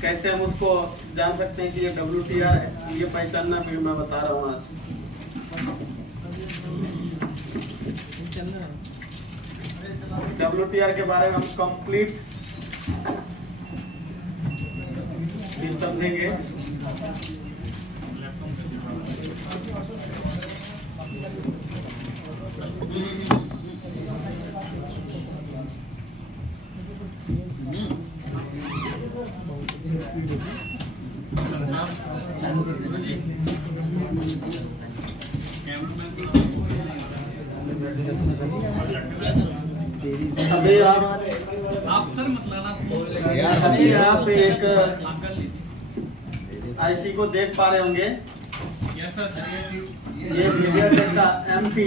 कैसे हम उसको जान सकते हैं कि ये WTR है, ये पहचानना भी मैं बता रहा हूँ आज। WTR के बारे में हम कंप्लीट भी समझेंगे। अभी आप एक आईसी को देख पा रहे होंगे। ये MediaTek का MP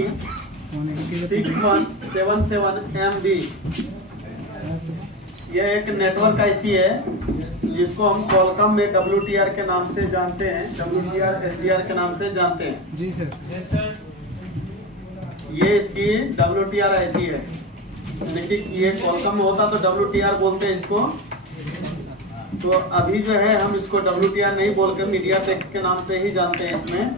6177MB, ये एक नेटवर्क आईसी है जिसको हम कॉलकॉम में WTR के नाम से जानते हैं, WTR SDR के नाम से जानते हैं। जी सर। ये इसकी WTR आईसी है, लेकिन ये कॉलकॉम में होता तो WTR बोलते हैं इसको। तो अभी जो है हम इसको WTR नहीं बोल के MediaTek के नाम से ही जानते हैं इसमें।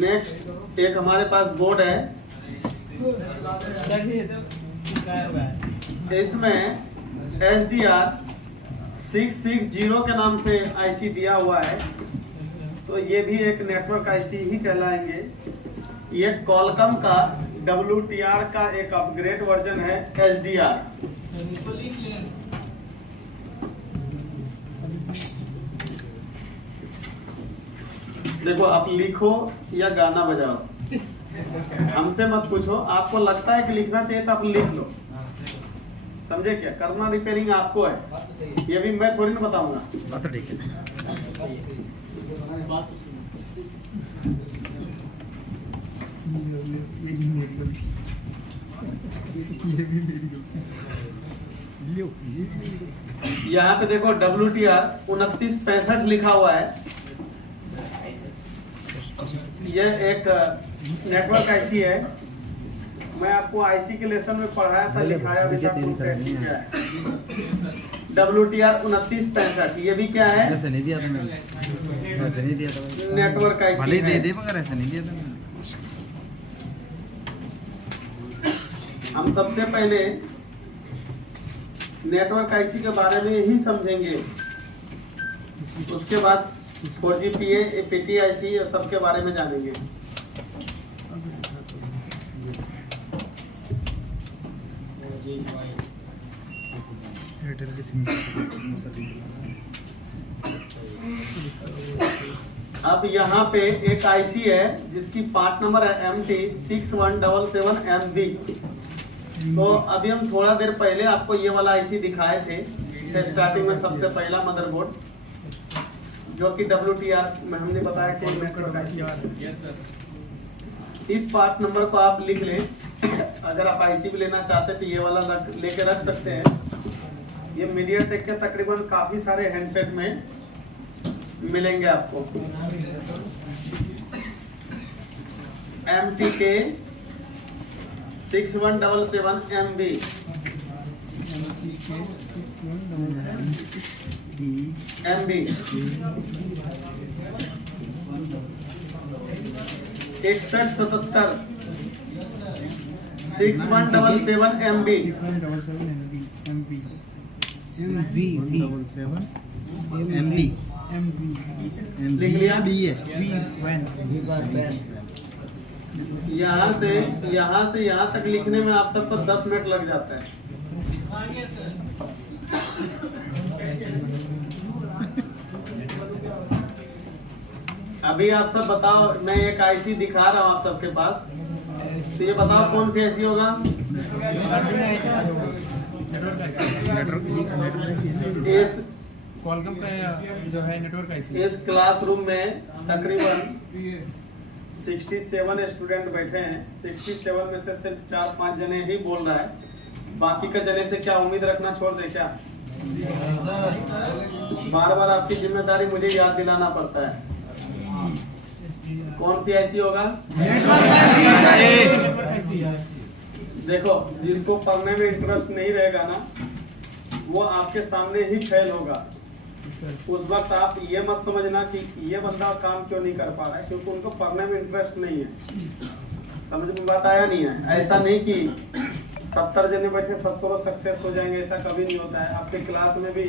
नेक्स्ट एक हमारे पास बोर्ड है, इसमें SDR 660 के नाम से आईसी दिया हुआ है। तो ये भी एक नेटवर्क आईसी ही कहलाएंगे। ये कॉलकॉम का WTR का एक अपग्रेड वर्जन है SDR। देखो, आप लिखो या गाना बजाओ, हमसे मत पूछो। आपको लगता है कि लिखना चाहिए तो आप लिख लो, समझे क्या? करना रिपेयरिंग आपको है, ये भी मैं थोड़ी ना बताऊंगा। बात ठीक है। यहाँ पे देखो WTR 2965 लिखा हुआ है। यह एक नेटवर्क आईसी है। मैं आपको आईसी के लेसन में पढ़ाया था, लिखाया भी था कौन सा आईसी क्या है। WTR 2965, ये भी क्या है? ऐसे नहीं दिया था मैंने, ऐसे नहीं दिया था नेटवर्क आईसी भले दे है। दे मगर ऐसे नहीं दिया था मैंने। हम सबसे पहले नेटवर्क आईसी के बारे में ही समझेंगे, उसके बाद 4GPA PTIC ये सब के बारे में जानेंगे। अब यहाँ पे एक आईसी है जिसकी पार्ट नंबर है MT 6177MB। तो अभी हम थोड़ा देर पहले आपको ये वाला आईसी दिखाए थे, स्टार्टिंग में सबसे पहला मदरबोर्ड, जो कि WTR में हमने बताया कि नेटवर्क आईसी है। इस पार्ट नंबर को आप लिख लें। अगर आप आईसी भी लेना चाहते तो ये वाला लेके रख सकते हैं। ये MediaTek के तकरीबन काफी सारे हैंडसेट में मिलेंगे आपको। MTK 6177MB MB 6177 6177MB लिख लिया। यहाँ से यहाँ तक लिखने में आप सबको 10 मिनट लग जाता है। अभी आप सब बताओ, मैं एक आईसी दिखा रहा हूँ आप सबके पास, तो ये बताओ कौन सी आईसी होगा? इस कॉलकॉम का जो है नेटवर्क आईसी। इस क्लासरूम में तकरीबन 67 स्टूडेंट बैठे हैं। 67 में से सिर्फ 4-5 जने ही बोल रहा है, बाकी का जने से क्या उम्मीद रखना छोड़ दे क्या? बार बार आपकी जिम्मेदारी मुझे याद दिलाना पड़ता है। कौन सी आईसी होगा? देखो, जिसको पढ़ने में इंटरेस्ट नहीं रहेगा ना, वो आपके सामने ही फेल होगा। उस वक्त आप ये मत समझना कि ये बंदा काम क्यों नहीं कर पा रहा है, क्योंकि उनको पढ़ने में इंटरेस्ट नहीं है। समझ में बात आया नहीं है? ऐसा नहीं कि 70 जने बैठे 70 सक्सेस हो जाएंगे, ऐसा कभी नहीं होता है। आपके क्लास में भी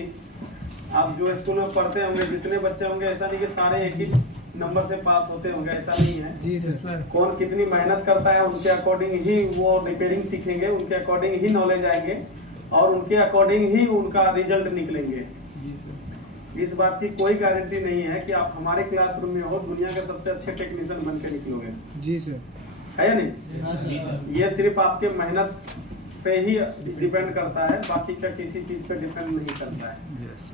आप जो स्कूल में पढ़ते होंगे, जितने बच्चे होंगे, ऐसा नहीं कि सारे एक ही नंबर से पास होते होंगे, ऐसा नहीं है। जी सर। कौन कितनी मेहनत करता है, उनके अकॉर्डिंग ही वो रिपेयरिंग सीखेंगे, उनके अकॉर्डिंग ही नॉलेज आएंगे और उनके अकॉर्डिंग ही उनका रिजल्ट निकलेंगे। जी सर। इस बात की कोई गारंटी नहीं है कि आप हमारे क्लासरूम में हो दुनिया के सबसे अच्छे टेक्नीशियन बन के निकलोगे। जी सर। है या नहीं? ये सिर्फ आपके मेहनत पे ही डिपेंड करता है, बाकी का किसी चीज पे डिपेंड नहीं करता है।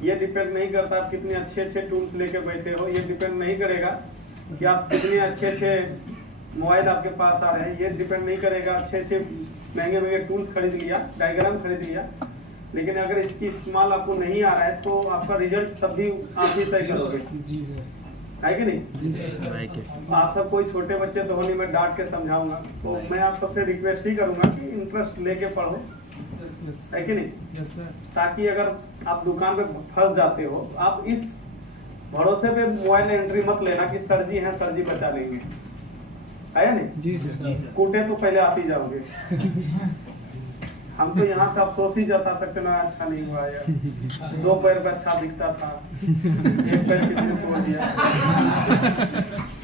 ये डिपेंड नहीं करता आप कितने अच्छे अच्छे टूल्स लेके बैठे हो, ये डिपेंड नहीं करेगा कि आप कितने अच्छे अच्छे मोबाइल आपके पास आ रहे हैं, ये डिपेंड नहीं करेगा अच्छे अच्छे महंगे महंगे टूल्स खरीद लिया, डायग्राम खरीद लिया, लेकिन अगर इसकी इस्तेमाल आपको नहीं आ रहा है तो आपका रिजल्ट तब भी आप ही तय करोगे। जी सर। है कि नहीं? जी सर। आप सब कोई छोटे बच्चे तो होने में डांट के समझाऊंगा, तो मैं आप सबसे रिक्वेस्ट ही करूंगा कि इंटरेस्ट लेके पढ़ो। है कि नहीं? Yes sir. ताकि अगर आप दुकान पे फंस जाते हो, आप इस भरोसे पे मोबाइल एंट्री मत लेना कि सर जी हैं, सर जी बचा लेंगे। है या नहीं? जी सर। कूटे तो पहले आप ही जाओगे। हम तो यहाँ से अफसोस ही जता सकते ना, अच्छा नहीं हुआ यार, 2 पैर पे अच्छा दिखता था, 1 पैर किसी ने तोड़ दिया,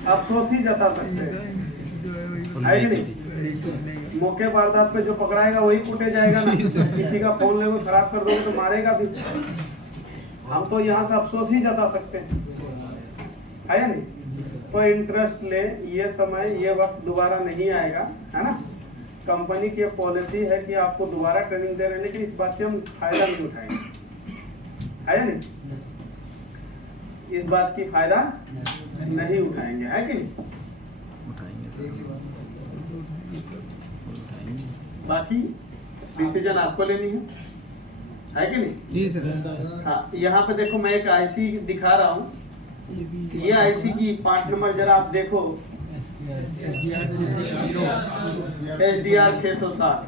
अफसोस ही जता सकते हैं। है कि नहीं? मौके वारदात पे जो पकड़ाएगा वही कूटे जाएगा ना। किसी का फोन ले खराब कर दोगे तो मारेगा भी। हम तो यहाँ से अफसोस ही जता सकते हैं। है या नहीं? तो इंटरेस्ट ले, ये समय ये वक्त दोबारा नहीं आएगा, है ना। कंपनी की पॉलिसी है कि आपको दोबारा ट्रेनिंग दे रहे हैं, लेकिन इस बात से हम फायदा नहीं उठाएंगे। है या नहीं? इस बात की फायदा नहीं उठाएंगे, है कि नहीं? बाकी डिसीजन आपको लेनी है कि नहीं? जी सर। हाँ, यहाँ पे देखो मैं एक आईसी दिखा रहा हूँ। ये आईसी की पार्ट नंबर जरा आप देखो, SDR 660।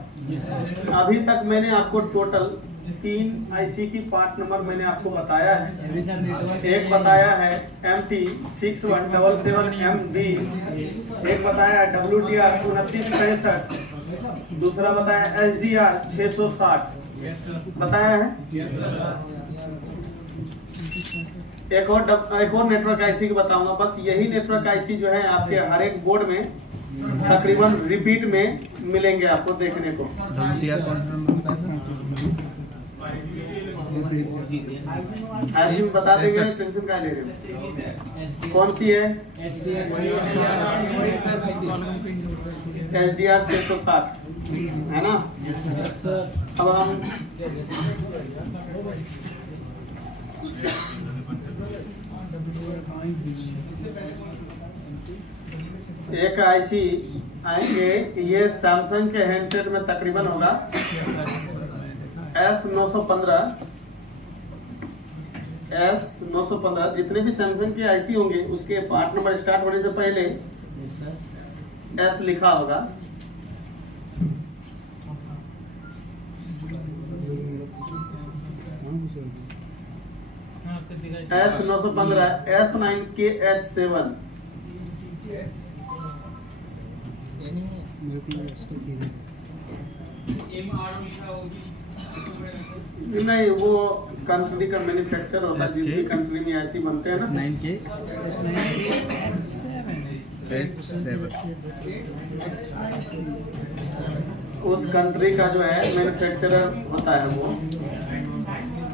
अभी तक मैंने आपको टोटल 3 आईसी की पार्ट नंबर मैंने आपको बताया है। एक बताया है MT 6177MB, एक बताया है WTR 2965, दूसरा बताया SDR 660 बताया है। एक और नेटवर्क आईसी की बताऊंगा। बस यही नेटवर्क आईसी जो है आपके हर एक बोर्ड में तकरीबन रिपीट में मिलेंगे आपको देखने को। आईसी बता देंगे, टेंशन क्या ले रहे हो? कौन सी है? SDR 660 है ना। अब हम एक आईसी आएंगे, ये सैमसंग के हैंडसेट में तकरीबन होगा S915। जितने भी सैमसंग के आईसी होंगे उसके पार्ट नंबर स्टार्ट होने से पहले S लिखा होगा। S915 S9KH7। नहीं, वो कंट्री का मैन्युफैक्चर होता है, जिसकी कंट्री में ऐसी बनते हैं ना। 9K उस कंट्री का जो है मैन्युफैक्चरर होता है वो।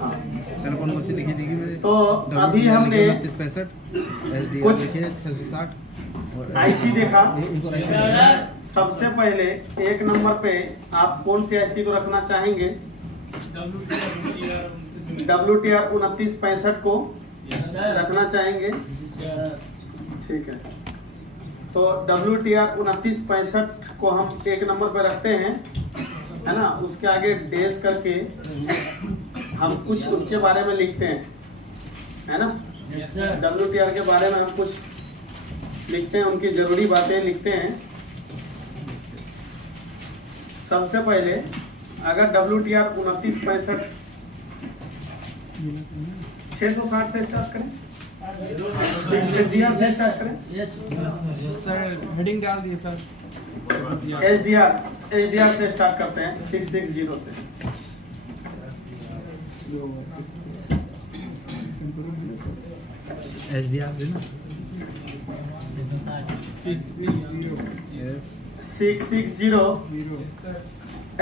कौन कौन सी लिखी थी मैंने? तो अभी हमने 2965 कुछ 660 आईसी देखा। सबसे पहले 1 नंबर पे आप कौन सी आईसी को रखना चाहेंगे? WTR 2965 को रखना चाहेंगे। ठीक है, तो WTR 2965 को हम 1 नंबर पे रखते हैं, है ना। उसके आगे डैश करके हम कुछ उनके बारे में लिखते हैं, है ना। WTR के बारे में हम कुछ लिखते हैं, उनकी जरूरी बातें लिखते हैं। सबसे पहले अगर WTR 2965 660 से स्टार्ट करें, SDR से स्टार्ट करें। सर हेडिंग डाल दिए सर। SDR से स्टार्ट करते हैं 660 से। SDR से ना 660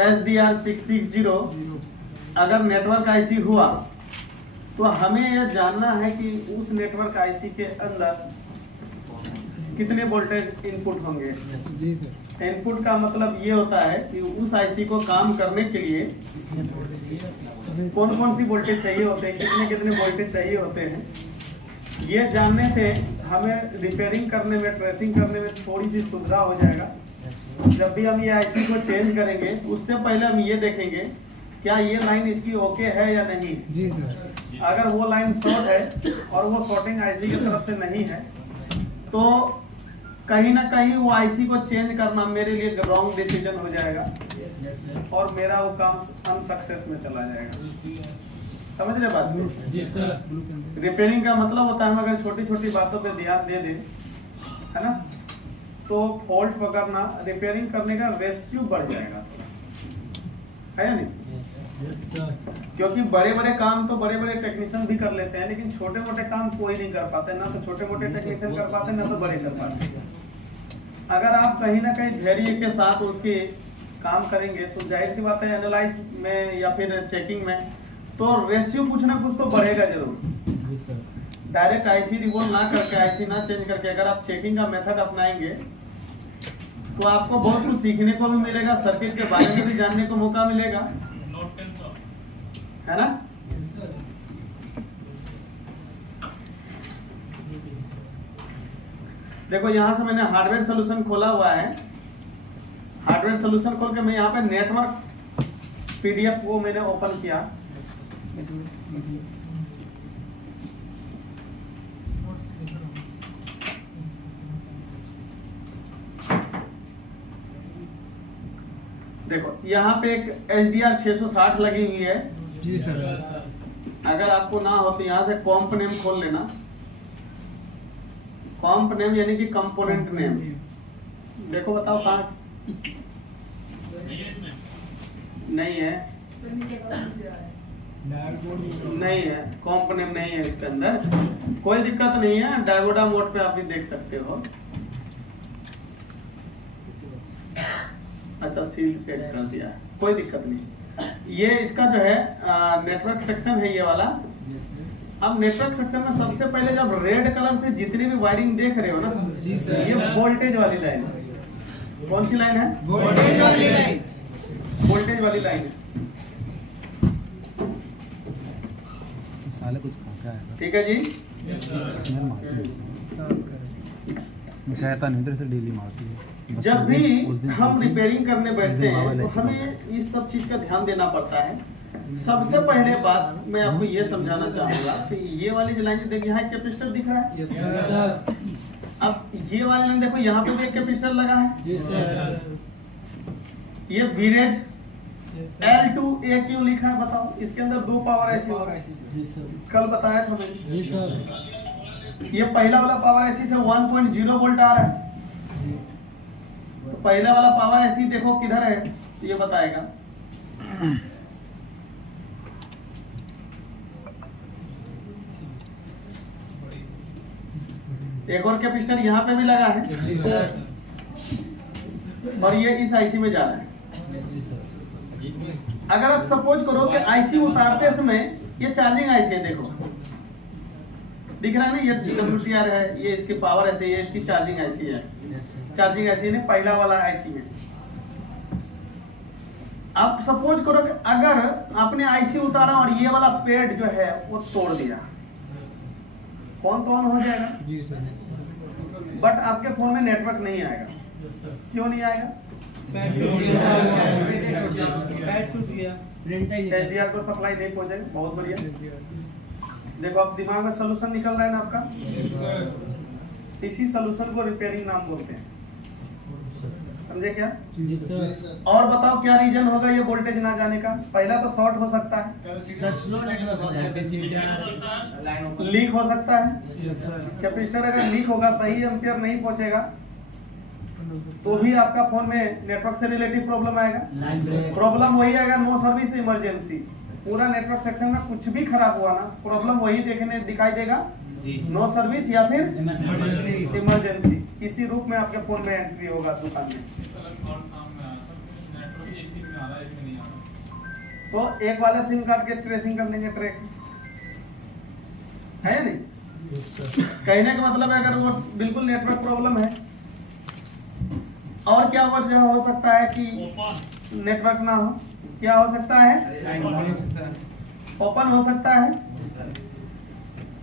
SDR 660। अगर नेटवर्क आईसी हुआ तो हमें यह जानना है कि उस नेटवर्क आईसी के अंदर कितने वोल्टेज इनपुट होंगे। जी सर। इनपुट का मतलब ये होता है कि उस आईसी को काम करने के लिए कौन कौन सी वोल्टेज चाहिए होते हैं, कितने कितने वोल्टेज चाहिए होते हैं। ये जानने से हमें रिपेयरिंग करने में, ट्रेसिंग करने में थोड़ी सी सुविधा हो जाएगा। जब भी हम ये आईसी को चेंज करेंगे उससे पहले हम ये देखेंगे क्या ये लाइन इसकी ओके है या नहीं। जी सर। अगर वो लाइन शॉर्ट है और वो शॉर्टिंग आईसी की तरफ से नहीं है तो कहीं ना कहीं वो आईसी को चेंज करना मेरे लिए रॉन्ग डिसीजन हो जाएगा और मेरा वो काम अनसक्सेस में चला जाएगा। समझ रहे बात? जी सर। रिपेयरिंग का मतलब होता है हम अगर छोटी छोटी बातों पे ध्यान दे दें, है ना, तो फॉल्ट पकड़ना, रिपेयरिंग करने का रेशियो बढ़ जाएगा, है या नहीं? क्योंकि बड़े बड़े काम तो बड़े बड़े टेक्नीशियन भी कर लेते हैं, लेकिन छोटे मोटे काम कोई नहीं कर पाते। ना तो छोटे मोटे टेक्नीशियन कर पाते, ना तो बड़े कर पाते। अगर आप कहीं ना कहीं धैर्य के साथ उसके काम करेंगे तो जाहिर सी बात है एनालाइज में या फिर चेकिंग में तो रेशियो कुछ ना कुछ तो बढ़ेगा जरूर। डायरेक्ट आईसी रिवोल्व ना करके, आईसी ना चेंज करके अगर आप चेकिंग का मेथड अपनाएंगे तो आपको बहुत कुछ सीखने को भी मिलेगा, सर्किट के बारे में भी जानने को मौका मिलेगा, है ना। देखो यहां से मैंने हार्डवेयर सॉल्यूशन खोला हुआ है। हार्डवेयर सॉल्यूशन खोल के मैं यहाँ पे नेटवर्क पीडीएफ को मैंने ओपन किया। देखो यहाँ पे एक SDR 660 लगी हुई है। जी सर। अगर आपको ना हो तो यहाँ से कॉम्प नेम खोल लेना। कॉम्प नेम यानी कि कंपोनेंट नेम। देखो बताओ कहाँ? नहीं है, नहीं है, कॉम्प नेम नहीं है इसके अंदर। कोई दिक्कत नहीं है, डायगोडा मोड पे आप भी देख सकते हो। अच्छा सील्ड एड कर दिया है, कोई दिक्कत नहीं। ये इसका जो है नेटवर्क सेक्शन है ये वाला। अब नेटवर्क सेक्शन में सबसे पहले जब रेड कलर से जितनी भी वायरिंग देख रहे हो ना, जी सर, ये वोल्टेज वाली लाइन है। कौन सी लाइन है? वोल्टेज वाली लाइन। वोल्टेज वाली लाइन है, साले कुछ खासा है। ठीक है जी। मैं कहता नहीं तेरे से डेली मारती है। जब भी हम रिपेयरिंग करने बैठते हैं तो हमें इस सब चीज का ध्यान देना पड़ता है। सबसे पहले बात मैं आपको ये समझाना चाहूंगा कि ये वाली जो लाइन देखिए, यहाँ एक कैपेसिटर दिख रहा है। Yes sir. अब ये वाली लाइन देखो, यहाँ पे भी एक कैपेसिटर लगा है। जी सर। ये वीरेज L2A क्यों लिखा है बताओ? इसके अंदर दो पावर ऐसी हो, कल बताया था मैंने। जी सर। ये पहला वाला पावर ऐसी से 1.0 वोल्ट आ रहा है। तो पहला वाला पावर ऐसी देखो किधर है, तो ये बताएगा। एक और कैपेसिटर यहाँ पे भी लगा है और ये इस आईसी में जा रहा है। अगर आप सपोज करो कि आईसी उतारते समय ये चार्जिंग आईसी है, देखो दिख रहा है ना, ये WTR है, ये इसकी पावर ऐसी है, इसकी चार्जिंग आईसी है। चार्जिंग आईसी ने पहला वाला आईसी है। आप सपोज करो कि अगर आपने आईसी उतारा और ये वाला पेड जो है वो तोड़ दिया, फोन तो ऑन हो जाएगा। जी सर। बट आपके फोन में नेटवर्क नहीं आएगा। क्यों नहीं आएगा? बैट टूट गया। एचडीआर को सप्लाई नहीं पहुंचेगा। बहुत बढ़िया। देखो अब दिमाग में सोल्यूशन निकल रहा है ना आपका। इसी सोल्यूशन को रिपेयरिंग नाम बोलते हैं, समझे क्या? और बताओ क्या रीजन होगा ये वोल्टेज ना जाने का? पहला तो शॉर्ट हो सकता है, लीक हो सकता है। कैपेसिटर अगर लीक होगा, सही एम्पियर नहीं पहुंचेगा, तो भी आपका फोन में नेटवर्क से रिलेटिव प्रॉब्लम आएगा। प्रॉब्लम वही आएगा, नो सर्विस इमरजेंसी। पूरा नेटवर्क सेक्शन में कुछ भी खराब हुआ ना, प्रॉब्लम वही दिखाई देगा, नो सर्विस या फिर इमरजेंसी। इसी रूप में आपके फोन में एंट्री होगा दुकान में। तो एक वाला सिम कार्ड के ट्रेसिंग कर लेंगे, ट्रैक है या नहीं? कहने का मतलब है अगर वो बिल्कुल नेटवर्क प्रॉब्लम है। और क्या वजह हो सकता है कि नेटवर्क ना हो? क्या हो सकता है? ओपन हो सकता है।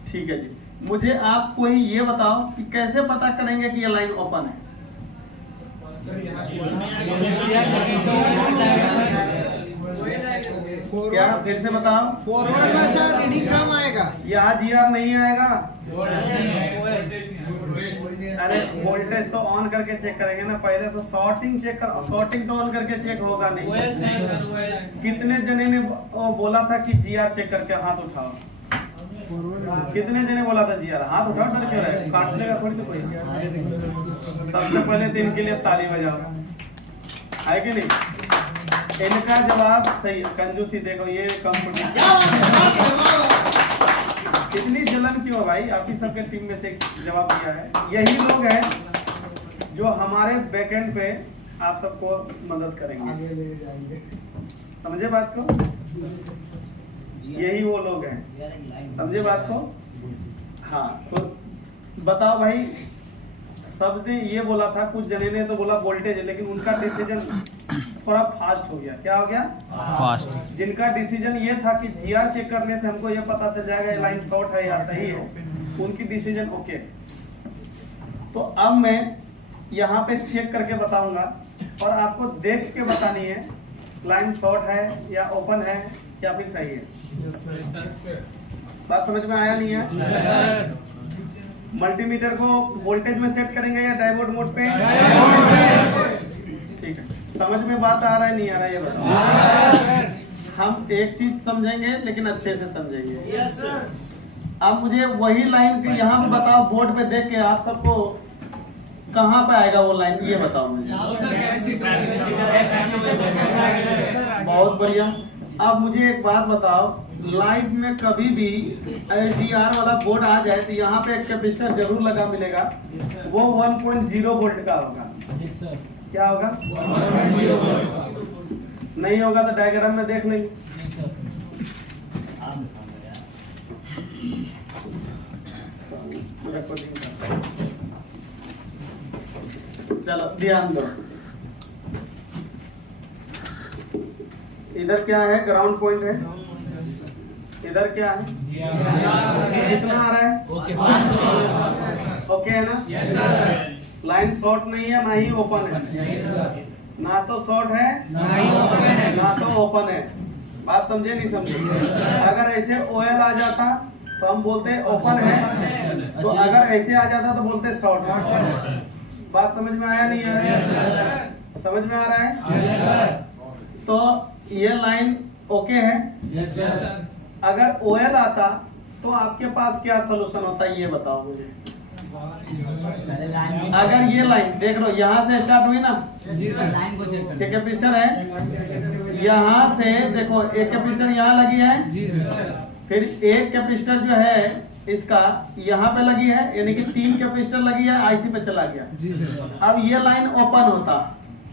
ठीक है जी, मुझे आप कोई ये बताओ कि कैसे पता करेंगे कि ये लाइन ओपन है? क्या फिर से बताओ? फॉरवर्ड में सर रीडिंग कम आएगा, यहाँ जीआर नहीं आएगा। अरे वोल्टेज तो ऑन करके चेक करेंगे ना, पहले तो शॉर्टिंग चेक कर। शॉर्टिंग तो ऑन करके चेक होगा नहीं। कितने जने ने बोला था कि जीआर चेक करके हाथ उठाओ? कितने जने बोला था जीआर? हाथ उठाओ, डर क्यों रहे? काट लेगा थोड़ी कोई। सबसे पहले तो इनके लिए ताली बजाओ, है कि नहीं? इनका जवाब सही। कंजूसी देखो, ये कंपटीशन इतनी जलन क्यों भाई? आप ही सबके टीम में से जवाब दिया है। यही लोग हैं जो हमारे बैकएंड पे आप सबको मदद करेंगे, समझे बात को? यही वो लोग हैं, समझे बात को? हाँ, तो बताओ भाई, सबने ये बोला था, कुछ जने ने तो बोला वोल्टेज है, लेकिन उनका डिसीजन थोड़ा फास्ट हो गया। क्या हो गया? फास्ट। जिनका डिसीजन ये था कि जीआर चेक करने से हमको ये पता चल जाएगा ये लाइन शॉर्ट है या सही है, उनकी डिसीजन ओके। तो अब मैं यहाँ पे चेक करके बताऊंगा और आपको देख के बतानी है लाइन शॉर्ट है या ओपन है या फिर सही है। बात समझ में आया नहीं है? मल्टीमीटर को वोल्टेज में सेट करेंगे या डायोड मोड पे? ठीक है, समझ में बात आ रहा है नहीं आ रहा है ये बताओ। हम एक चीज समझेंगे लेकिन अच्छे से समझेंगे। अब मुझे वही लाइन की यहाँ पे बताओ, बोर्ड पे देख के आप सबको कहाँ पे आएगा वो लाइन, ये बताओ मुझे। बहुत बढ़िया। अब मुझे एक बात बताओ, लाइव में कभी भी एचडीआर वाला बोर्ड आ जाए तो यहाँ पे एक कैपेसिटर जरूर लगा मिलेगा, वो 1.0 वोल्ट का होगा। क्या होगा? नहीं होगा तो डायग्राम में देख लेंगे। चलो ध्यान दो, इधर क्या है? ग्राउंड पॉइंट है। इधर क्या है? कितना आ रहा है? ओके है ना? लाइन शॉर्ट नहीं है ना ही ओपन है, ना तो शॉर्ट है ना तो ओपन है। बात समझे नहीं समझे? अगर ऐसे ओएल आ जाता तो हम बोलते ओपन है, तो अगर ऐसे आ जाता तो बोलते शॉर्ट है। बात समझ में आया नहीं है? समझ में आ रहा है? तो ये लाइन ओके है। अगर ओएल आता तो आपके पास क्या सोल्यूशन होता है ये बताओ मुझे। अगर ये लाइन देख लो, यहाँ से स्टार्ट हुई ना, एक कैपेसिटर है, यहाँ से देखो एक कैपेसिटर यहाँ लगी है, फिर एक कैपेसिटर जो है इसका यहाँ पे लगी है, यानी कि 3 कैपेसिटर लगी है, आईसी पे चला गया। अब ये लाइन ओपन होता,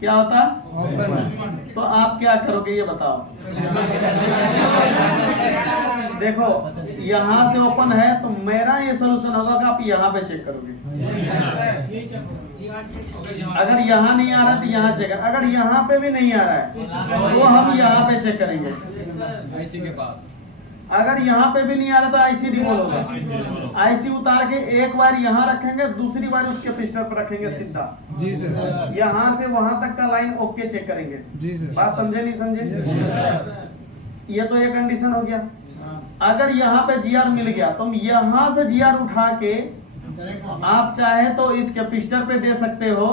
क्या होता? ओपन। तो आप क्या करोगे ये बताओ। देखो यहाँ से ओपन है तो मेरा ये सोल्यूशन होगा कि आप यहाँ पे चेक करोगे। अगर यहाँ नहीं आ रहा तो यहाँ चेक कर, अगर यहाँ पे भी नहीं आ रहा है तो हम यहाँ पे चेक करेंगे। अगर यहाँ पे भी नहीं आ रहा तो आईसी रिमूव होगा। आईसी उतार के एक बार यहाँ रखेंगे, दूसरी बार उसके कैपेसिटर पर रखेंगे सीधा। जी सर। यहाँ से वहां तक का लाइन ओके चेक करेंगे। जी सर। बात समझे नहीं समझे? ये तो ये कंडीशन हो गया। अगर यहाँ पे जीआर मिल गया तो हम यहाँ से जीआर उठा के आप चाहे तो इस कैपेसिटर पे दे सकते हो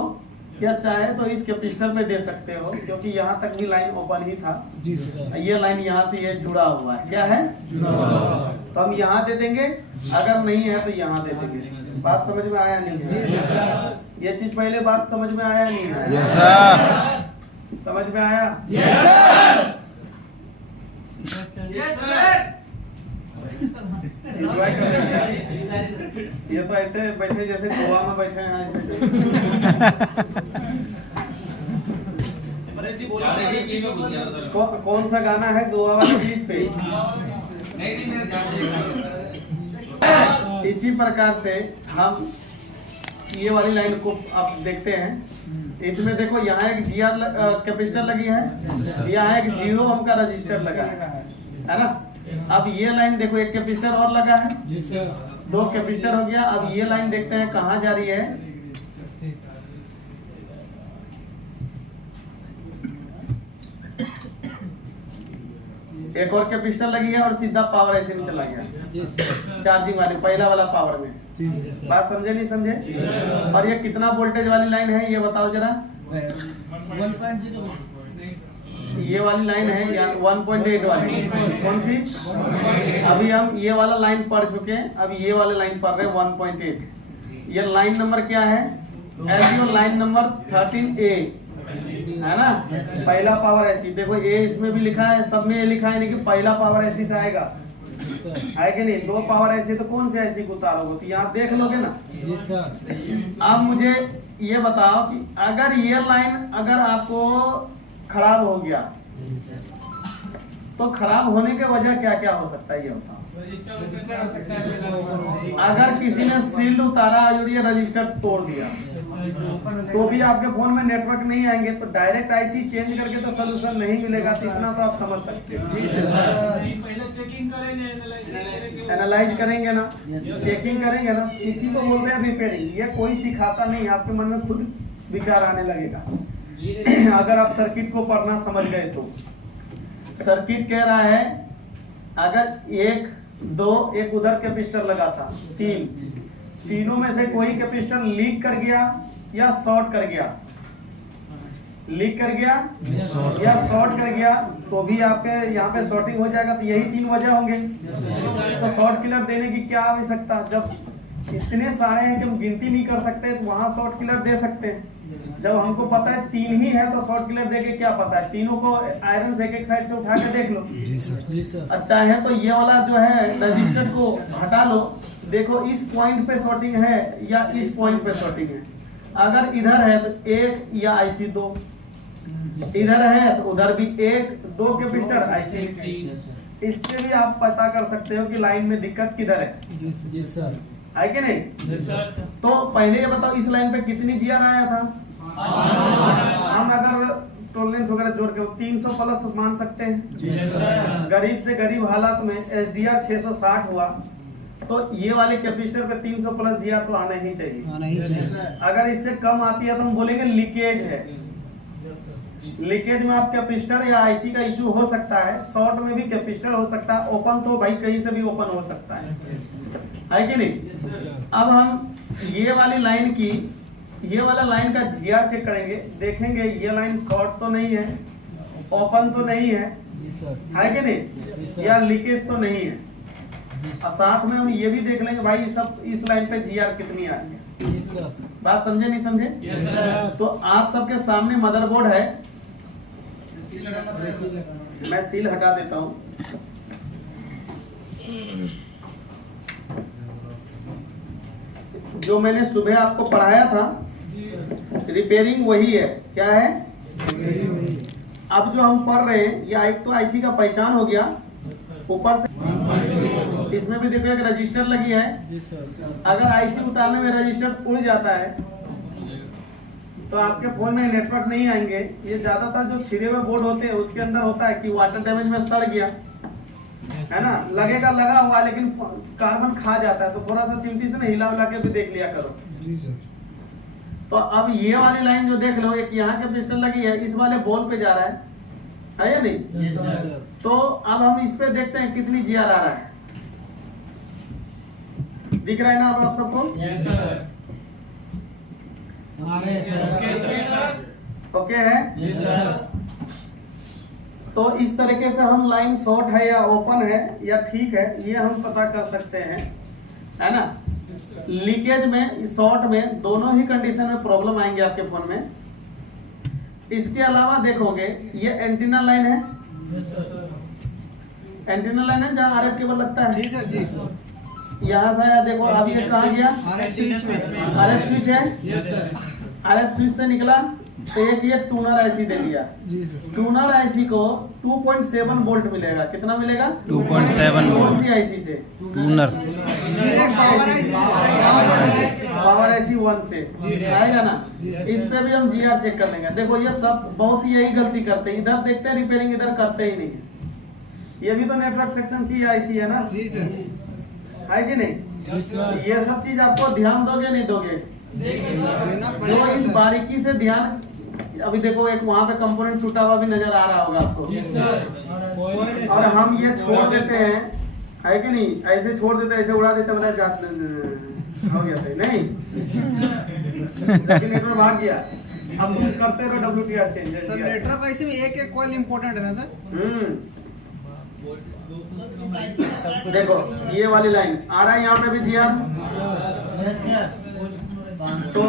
या चाहे तो इस कैपेसिटर पे दे सकते हो, क्योंकि यहाँ तक भी लाइन ओपन ही था। जी सर। ये लाइन यहाँ से ये जुड़ा हुआ है, क्या है तो हम यहाँ दे देंगे, अगर नहीं है तो यहाँ दे देंगे। बात समझ में आया नहीं है? ये चीज पहले बात समझ में आया नहीं आया? समझ में आया? एंजॉय कर रहे हैं। ये तो ऐसे बैठे जैसे गोवा में बैठे हैं ऐसे। कौन सा गाना है गोवा वाले बीच पे? इसी प्रकार से हम ये वाली लाइन को आप देखते हैं। इसमें देखो यहाँ एक जीआर कैपेसिटर लगी है, यहाँ एक 0 ओम का रजिस्टर लगा है ना। अब ये लाइन देखो, एक कैपेसिटर और लगा है, 2 कैपेसिटर हो गया। अब ये लाइन देखते हैं कहाँ जा रही है। एक और कैपेसिटर लगी है और सीधा पावर ऐसे में चला गया, चार्जिंग वाले पहला वाला पावर में। बात समझे नहीं समझे? और ये कितना वोल्टेज वाली लाइन है ये बताओ जरा। 1.0 ये वाली लाइन है या 1.8 वाली कौन सी? अभी हम ये वाला लाइन पढ़ चुके हैं, अब ये वाले लाइन पढ़ रहे हैं 1.8। ये लाइन नंबर क्या है? एसओ लाइन नंबर 13A है ना। पहला पावर ऐसी देखो, ए इसमें भी लिखा है, सब में ये लिखा है, लेकिन पहला पावर ऐसी से आएगा, है कि नहीं? 2 पावर ऐसी तो कौन से ऐसी को उतारोगे? तो यहाँ देख लोगे ना। अब मुझे ये बताओ कि अगर ये लाइन अगर आपको खराब हो गया तो खराब होने के वजह क्या क्या हो सकता है ये बताओ। अगर किसी ने सील्ड उतारा और ये रजिस्टर तोड़ दिया तो भी आपके फोन में नेटवर्क नहीं आएंगे, तो डायरेक्ट आईसी चेंज करके तो सोल्यूशन नहीं मिलेगा। तो इतना तो आप समझ सकते हो। पहले चेकिंग करेंगे, एनालाइज करेंगे ना, चेकिंग करेंगे ना, इसी को बोलते हैं रिपेयरिंग। ये कोई सिखाता नहीं, आपके मन में खुद विचार आने लगेगा। अगर आप सर्किट को पढ़ना समझ गए तो सर्किट कह रहा है अगर 1 2 एक उधर कैपेसिटर लगा था, 3 तीनों में से कोई कैपेसिटर लीक कर गया या शॉर्ट कर गया, लीक कर गया या शॉर्ट कर गया, तो भी आपके यहाँ पे शॉर्टिंग हो जाएगा। तो यही 3 वजह होंगे। तो शॉर्ट किलर देने की क्या आवश्यकता? जब इतने सारे हैं कि हम गिनती नहीं कर सकते तो वहां शॉर्ट किलर दे सकते हैं। जब हमको पता है 3 ही है तो शॉर्ट किलर देके क्या पता है? तीनों को आयरन से एक साइड से उठा के देख लो। अच्छा है तो ये वाला जो है रजिस्टर को हटा लो, देखो इस पॉइंट पे शॉर्टिंग है या इस पॉइंट पे शॉर्टिंग है। अगर इधर है तो 1 या आईसी 2, इधर है तो उधर भी 1 2 कैपेसिटर आईसी। इससे भी आप पता कर सकते हो कि लाइन में दिक्कत किधर है, है कि नहीं? तो पहले ये बताओ इस लाइन पे कितनी जीआर आया था? हम अगर टोलरेंस वगैरह जोड़ के 300 प्लस मान सकते हैं। गरीब से गरीब हालात में एसडीआर 660 हुआ तो ये वाले कैपेसिटर पे 300 प्लस जीआर तो आना ही चाहिए। अगर इससे कम आती है तो हम बोलेंगे लीकेज है। लीकेज में आप कैपेसिटर या आईसी का इशू हो सकता है, शॉर्ट में भी कैपेसिटर हो सकता है, ओपन तो भाई कहीं से भी ओपन हो सकता है कि नहीं? अब हम ये वाली लाइन की, ये वाला लाइन का जीआर चेक करेंगे, देखेंगे ये लाइन शॉर्ट तो नहीं है, ओपन तो नहीं है कि नहीं, या लीकेज तो नहीं है। और साथ में हम ये भी देख लेंगे भाई सब इस लाइन पे जीआर कितनी आ रही है। बात समझे नहीं समझे? तो आप सबके सामने मदरबोर्ड है, मैं सील हटा देता हूं। जो मैंने सुबह आपको पढ़ाया था रिपेयरिंग वही है। क्या है? अब जो हम पढ़ रहे हैं या एक तो आईसी का पहचान हो गया, ऊपर से इसमें भी देखो एक रजिस्टर लगी है। अगर आईसी उतारने में रजिस्टर उड़ जाता है तो आपके फोन में नेटवर्क नहीं आएंगे। ये ज्यादातर जो छिड़े हुए बोर्ड होते हैं उसके अंदर होता है कि वाटर डैमेज में सड़ गया है ना, लगेगा लगा हुआ लेकिन कार्बन खा जाता है, तो थोड़ा सा चिमटी से ना हिला उला के भी देख लिया करो। तो अब ये वाली लाइन जो देख लो, एक यहाँ कैपेसिटर लगी है, इस वाले बॉल पे जा रहा है या नहीं? Yes sir. तो अब हम इस पे देखते हैं कितनी GR आ रहा है। दिख रहा है ना अब आप सबको? Yes sir. हमारे ओके सर। सर। ओके है? Yes sir. तो इस तरीके से हम लाइन शॉर्ट है या ओपन है या ठीक है ये हम पता कर सकते हैं, है ना? लीकेज में, शॉर्ट में, दोनों ही कंडीशन में प्रॉब्लम आएंगे आपके फोन में। इसके अलावा देखोगे ये एंटीना लाइन है, एंटीना लाइन है जहाँ RF केबल लगता है। जी सर जी। यहाँ से देखो अब ये कहाँ गया? RF स्विच में। RF स्विच है, यस सर। RF स्विच से निकला तो एक ये ट्यूनर IC दे दिया। जी सर। ट्यूनर IC को 2.7 वोल्ट मिलेगा। कितना मिलेगा? 2.7 कौन वोल्ट सी IC से? टूनर। डायरेक्ट पावर IC से। पावर IC 1 से आएगा ना? इस पे भी हम GR चेक कर लेंगे। देखो ये सब बहुत ही यही गलती करते हैं, इधर देखते हैं रिपेयरिंग, इधर करते ही नहीं है। ये भी तो नेटवर्क सेक्शन की IC है ना? जी सर। है कि नहीं? ये सब चीज आपको ध्यान दोगे नहीं दोगे? देना जो पड़ेगा इस सर। बारीकी से ध्यान, अभी देखो एक वहां पे कंपोनेंट टूटा हुआ भी नजर आ रहा होगा आपको। और हम ये छोड़ देते हैं, है कि नहीं? ऐसे छोड़ देते, ऐसे उड़ा देते, मतलब जात हो गया सही नहीं? लेकिन नेटवर्क भाग गया। अब तुम करते रहो WTR change. Sir network IC में एक एक कॉइल इंपॉर्टेंट है ना सर? देखो ये वाली लाइन आ रहा है यहाँ पे भी GR। Yes sir. तो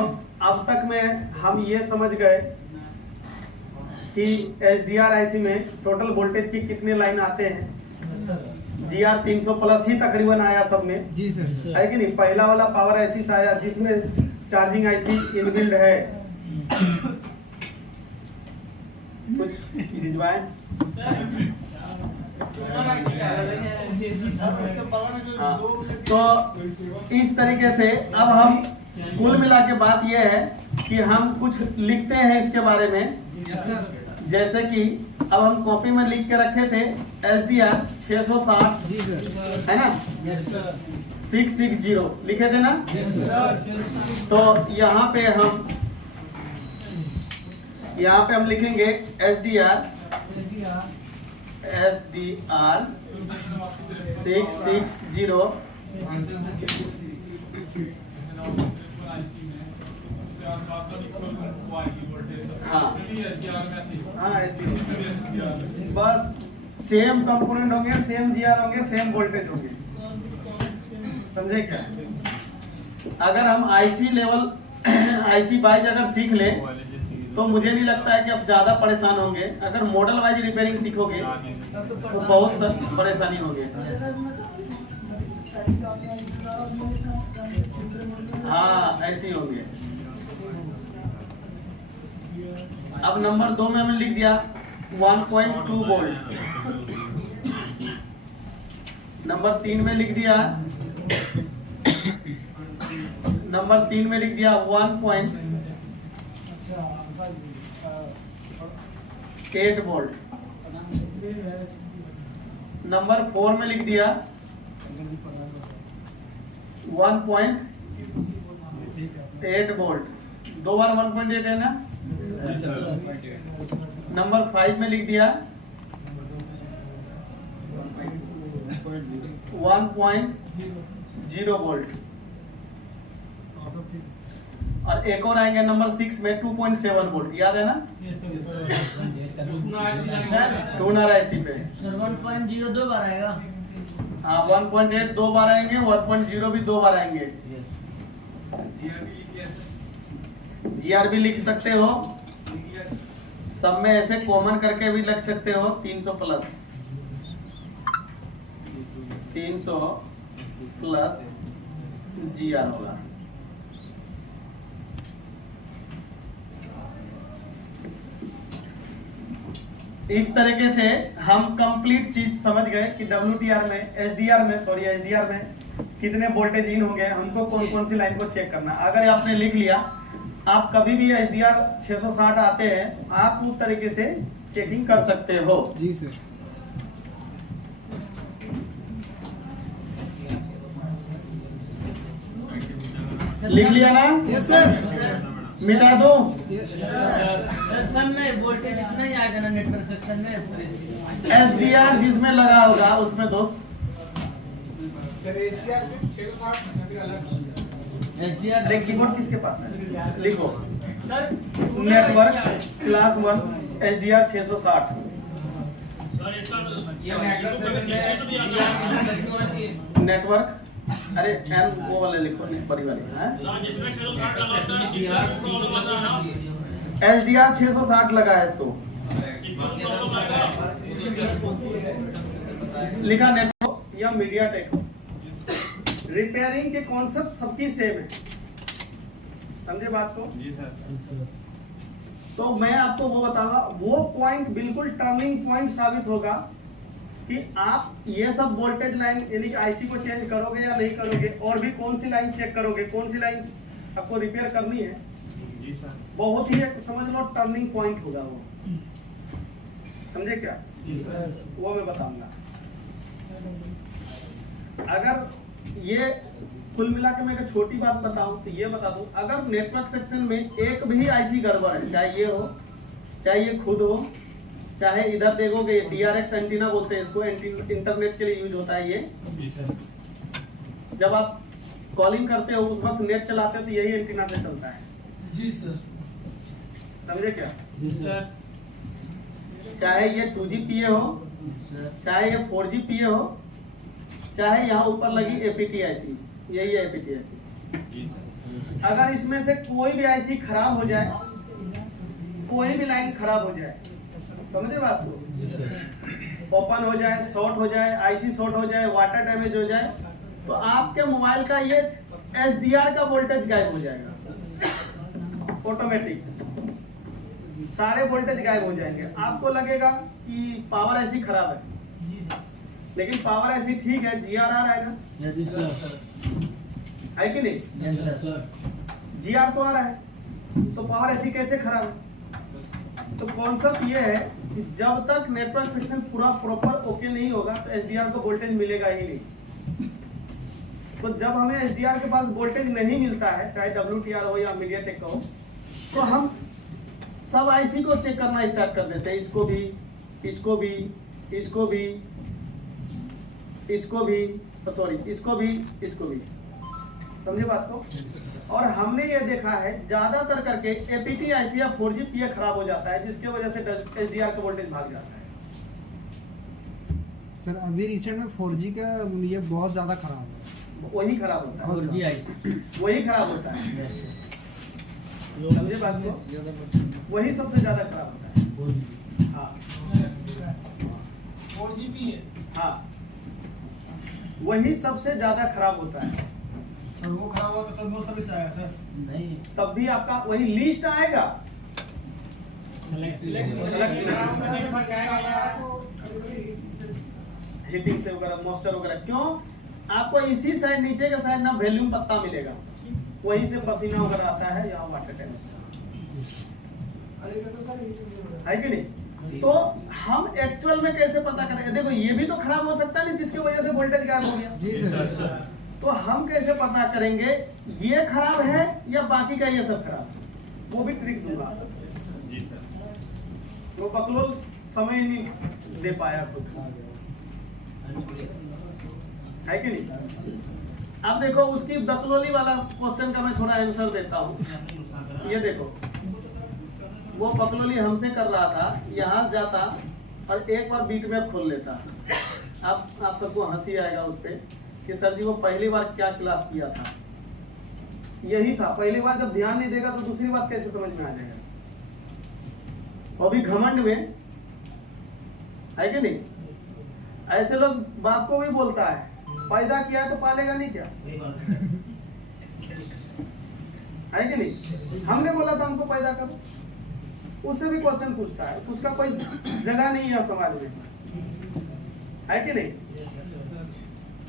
अब तक में हम ये समझ गए कि SDR IC में टोटल वोल्टेज की कितने लाइन आते हैं। GR 300 प्लस ही तकरीबन आया सब में, जी सर। है कि नहीं? पहला वाला पावर IC से आया जिसमें चार्जिंग IC इनबिल्ड है। कुछ भिजवाएं? हाँ, तो इस तरीके से अब हम कुल मिला के बात यह है कि हम कुछ लिखते हैं इसके बारे में। जैसे कि अब हम कॉपी में लिख के रखे थे SDR 660, जी सर। है ना? 660 लिखे थे ना? तो यहाँ पे हम लिखेंगे SDR 660। हाँ ऐसी बस सेम कंपोनेंट होंगे, सेम GR होंगे, सेम वोल्टेज होंगे। समझे क्या? अगर हम IC लेवल IC वाइज अगर सीख ले तो मुझे नहीं लगता है कि आप ज्यादा परेशान होंगे। अगर मॉडल वाइज रिपेयरिंग सीखोगे तो बहुत परेशानी होगी। हाँ ऐसे ही होंगे। अब नंबर 2 में हमने लिख दिया 1.2 वोल्ट। नंबर 3 में लिख दिया 1.8 वोल्ट। नंबर 4 में लिख दिया 1.8 वोल्ट। 2 बार 1.8 है ना? नंबर 5 में लिख दिया 1.0 वोल्ट। और एक और आएंगे नंबर 6 में 2.7 वोल्ट। याद है ना? टूनर IC पे सर 1.0 दो बार आएगा। हाँ 1.8 2 बार आएंगे, 1.0 भी 2 बार आएंगे। GR भी लिख सकते हो, सब में ऐसे कॉमन करके भी लिख सकते हो। 300 प्लस GR होगा। इस तरीके से हम कंप्लीट चीज समझ गए कि SDR में कितने वोल्टेज इन होंगे, हमको कौन कौन सी लाइन को चेक करना। अगर आपने लिख लिया, आप कभी भी SDR 660 आते हैं, आप उस तरीके से चेकिंग कर सकते हो। जी सर। लिख लिया ना? Yes sir. मिटा दो। सेक्शन में वोल्टेज इतना ही आएगा ना नेटवर्क सेक्शन में। SDR जिसमें लगा होगा उसमें दोस्त SDR अरे कीबोर्ड किसके पास है? लिखो sir network class 1 SDR 660। Network अरे एम वो वाले लिखो, इस बड़ी वाली है SDR 660 लगा है तो लिखा नेटवर्क या मीडियाटेक। रिपेयरिंग के कॉन्सेप्ट सबकी सेम है, समझे बात को? तो मैं आपको वो बताऊंगा, वो पॉइंट बिल्कुल टर्निंग पॉइंट साबित होगा कि आप ये सब वोल्टेज लाइन यानी कि आईसी को चेंज करोगे या नहीं करोगे, और भी कौन सी लाइन चेक करोगे, कौन सी लाइन आपको रिपेयर करनी है। बहुत ही एक समझ लो टर्निंग पॉइंट होगा वो, समझे क्या? वो मैं बताऊंगा। अगर ये कुल मिला के मैं एक छोटी बात बताऊं तो ये बता दूं, अगर नेटवर्क सेक्शन में एक भी आईसी गड़बड़ है, चाहे ये हो चाहे ये खुद हो, चाहे इधर देखोगे DRX एंटीना बोलते हैं इसको, इंटरनेट के लिए यूज होता है ये। जब आप कॉलिंग करते हो उस वक्त नेट चलाते हो तो यही एंटीना से चलता है। जी सर। समझे क्या? चाहे ये 2GPA हो, चाहे ये 4GPA हो, चाहे यहाँ ऊपर लगी APT-IC, यही है APT-IC। अगर इसमें से कोई भी आईसी खराब हो जाए, कोई भी लाइन खराब हो जाए, समझे बात को? ओपन हो जाए, शॉर्ट हो जाए, आईसी शॉर्ट हो जाए, वाटर डैमेज हो जाए, तो आपके मोबाइल का ये SDR का वोल्टेज गायब हो जाएगा ऑटोमेटिक। सारे वोल्टेज गायब हो जाएंगे। आपको लगेगा कि पावर आईसी खराब है, लेकिन पावर आईसी ठीक है, GRR आएगा, है कि नहीं? GR तो आ रहा है, तो पावर आईसी कैसे खराब है? तो कॉन्सेप्ट ये है कि जब तक नेटवर्क सेक्शन पूरा प्रॉपर ओके नहीं होगा तो SDR को वोल्टेज मिलेगा ही नहीं। तो जब हमें SDR के पास वोल्टेज नहीं मिलता है, चाहे WTR हो या मीडियाटेक का हो, तो हम सब आईसी को चेक करना स्टार्ट कर देते हैं, इसको भी, इसको भी, इसको भी, इसको भी, सॉरी इसको भी, इसको भी। समझे बात को? और हमने ये देखा है ज्यादातर करके APT-IC या 4GPA खराब हो जाता है, जिसके वजह से SDR का वोल्टेज भाग जाता है। सर अभी रिसेंट में 4G का ये बहुत ज्यादा खराब है। वही खराब होता है, बहुत ज्यादा। वही खराब होता है। समझे बात को? वही सबसे ज्यादा खराब होता है। हाँ 4GB है। हाँ, वही सबसे ज्यादा खराब होता है। सर वो खराब हुआ तो सर नो सर्विस आएगा सर। नहीं, तब भी आपका वही लिस्ट आएगा। हीटिंग से वगैरह, मॉइस्चर वगैरह, क्यों? आपको इसी साइड नीचे के साइड ना वॉल्यूम पत्ता मिलेगा, वहीं से पसीना वगैरह आता है, यहाँ वाटर टैंक है कि नहीं? तो हम एक्चुअल में कैसे पता करेंगे? देखो ये भी तो खराब हो सकता है ना, जिसकी वजह से वोल्टेज गायब हो गया। जी सर। तो हम कैसे पता करेंगे ये खराब है या बाकी का ये सब खराब है? वो भी ट्रिक दूंगा। वो बकलोल समय ही नहीं दे पाया खुद, है कि नहीं? अब देखो उसकी बकलोली वाला क्वेश्चन का मैं थोड़ा आंसर देता हूँ। ये देखो, वो बकलोली हमसे कर रहा था, यहाँ जाता और एक बार बीट में खोल लेता। अब आप सबको हंसी आएगा उस पर कि सर जी वो पहली बार क्या क्लास किया था। यही था, पहली बार जब ध्यान नहीं देगा तो दूसरी बात कैसे समझ में आ जाएगा? वो भी घमंड में, है कि नहीं? ऐसे लोग बाप को भी बोलता है, पैदा किया है तो पालेगा नहीं क्या? है कि नहीं? हमने बोला था हमको पैदा करो, उससे भी क्वेश्चन पूछता है, उसका कोई जगह नहीं है समाज में, है कि नहीं?